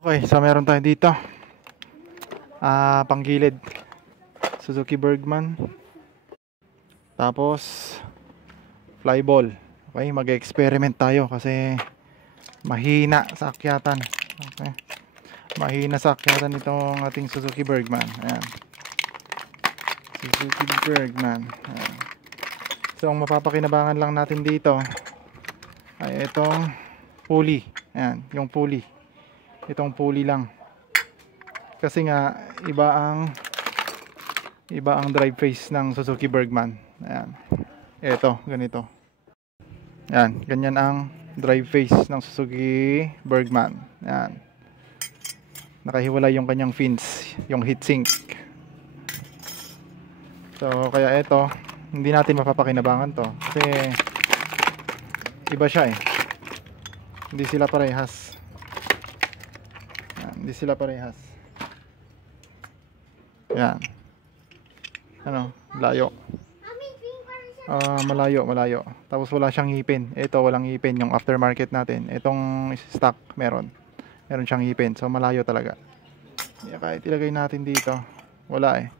Okay, so meron tayo dito panggilid Suzuki Bergman, tapos flyball. Okay, mag-experiment tayo kasi mahina sa akyatan. Okay, mahina sa akyatan itong ating Suzuki Bergman. Ayan, Suzuki Bergman. Ayan. So ang mapapakinabangan lang natin dito ay itong pulley. Ayan, yung pulley, itong pulley lang kasi nga iba ang drive face ng Suzuki Bergman. Ayan, ito ganito. Ayan, ganyan ang drive face ng Suzuki Bergman. Ayan, nakahiwalay yung kanyang fins, yung heatsink. So kaya ito, hindi natin mapapakinabangan to kasi iba siya eh. Hindi sila parehas. Ayan, hindi sila parehas. Ayan, ano, layo. Malayo. Tapos wala siyang ngipin. Ito walang ngipin, yung aftermarket natin. Itong stock meron siyang ngipin. So malayo talaga. Kahit ilagay natin dito, wala eh.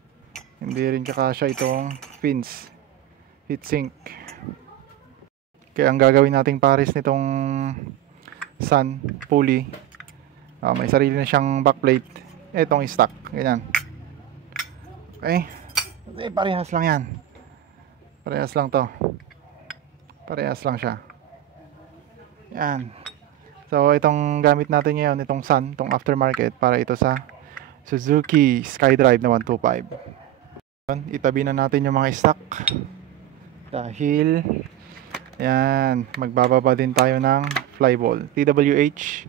Hindi rin kakasya itong fins, heatsink. Kaya ang gagawin nating pares nitong Sun pulley, may sarili na siyang backplate. Itong stock, ganyan. Okay, parehas lang yan. Parehas lang to. Parehas lang siya. Yan. So itong gamit natin ngayon, itong Sun, itong aftermarket, para ito sa Suzuki SkyDrive na 125. Itabi na natin yung mga stock dahil yan, magbababa din tayo ng flyball TWH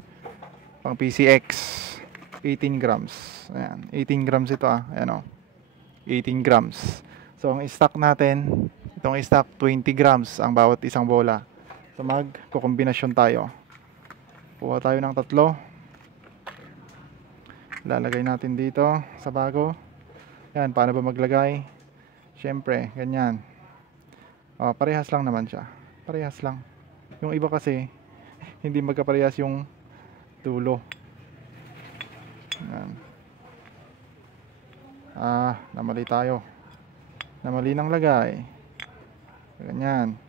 pang PCX 18 grams. Ayan, 18 grams ito Ayan 18 grams. So ang stock natin, itong stock 20 grams ang bawat isang bola. So magkukombinasyon tayo. Kuha tayo ng tatlo. Lalagay natin dito sa bago. Yan, paano ba maglagay? Syempre, ganyan. Parehas lang naman siya. Parehas lang. Yung iba kasi hindi magkaparehas yung dulo. Yan. Namali tayo. Namali ng lagay. Ganyan.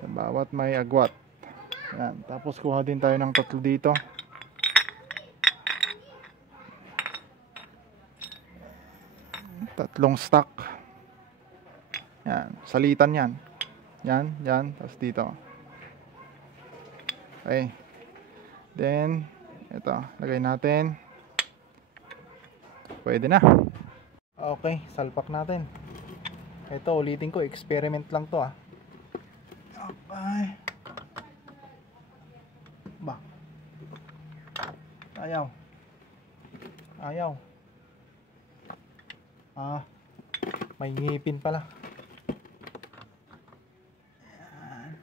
Sa bawat may agwat. Yan. Tapos kuha din tayo ng tatlo dito. Tatlong stock. Yan. Salitan yan. Yan. Tapos dito. Okay. Then, ito. Lagay natin. Pwede na. Okay. Salpak natin. Ito, ulitin ko. Experiment lang to Okay. Ba. Ayaw. May ngipin pala. Ayan.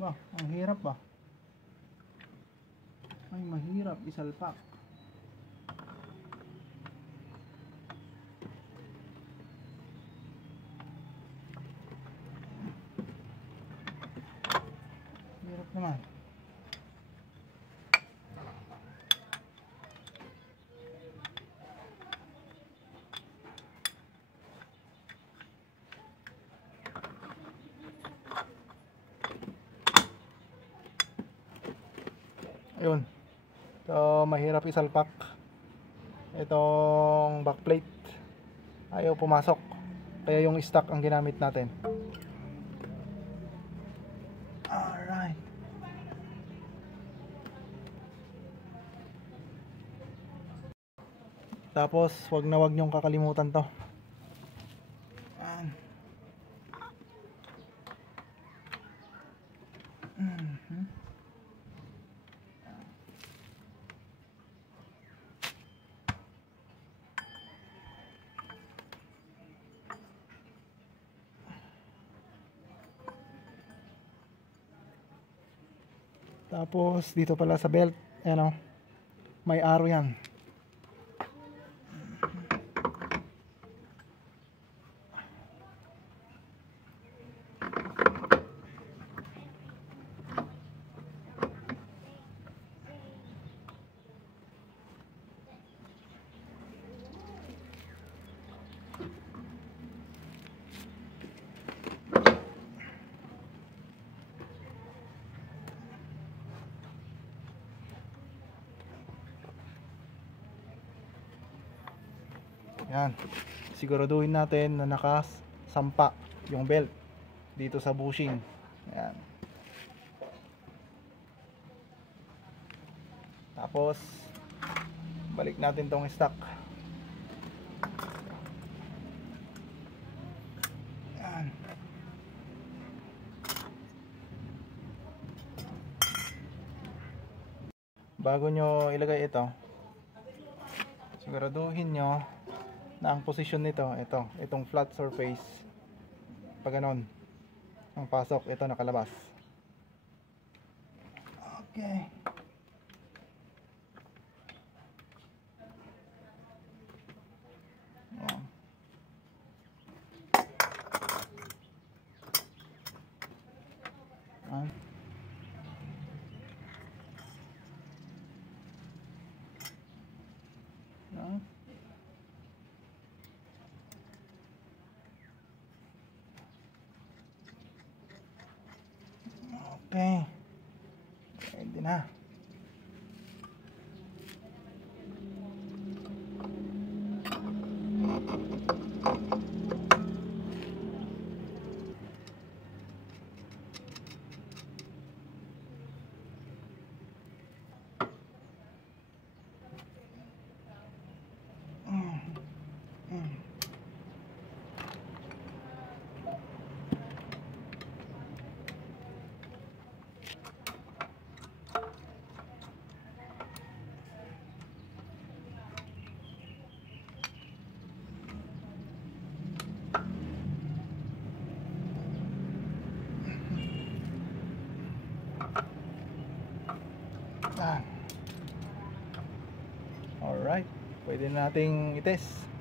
Ba, ang hirap ba? Ay, mahirap isalpak. Hirap naman. Ayun. So, mahirap isalpak. Itong backplate ayaw pumasok. Kaya yung stock ang ginamit natin. Alright. Tapos, wag nyong kakalimutan to. Tapos dito pala sa belt, may arrow yan. Yan. Siguraduhin natin na nakasampa yung belt dito sa bushing. Yan. Tapos balik natin tong stock. Yan. Bago nyo ilagay ito, siguraduhin nyo na ang posisyon nito, itong flat surface, pag ganon ang pasok, ito nakalabas. Okay. Yan. Yan. Yan. Okay. Pwede na. Alright, pwede nating i-test.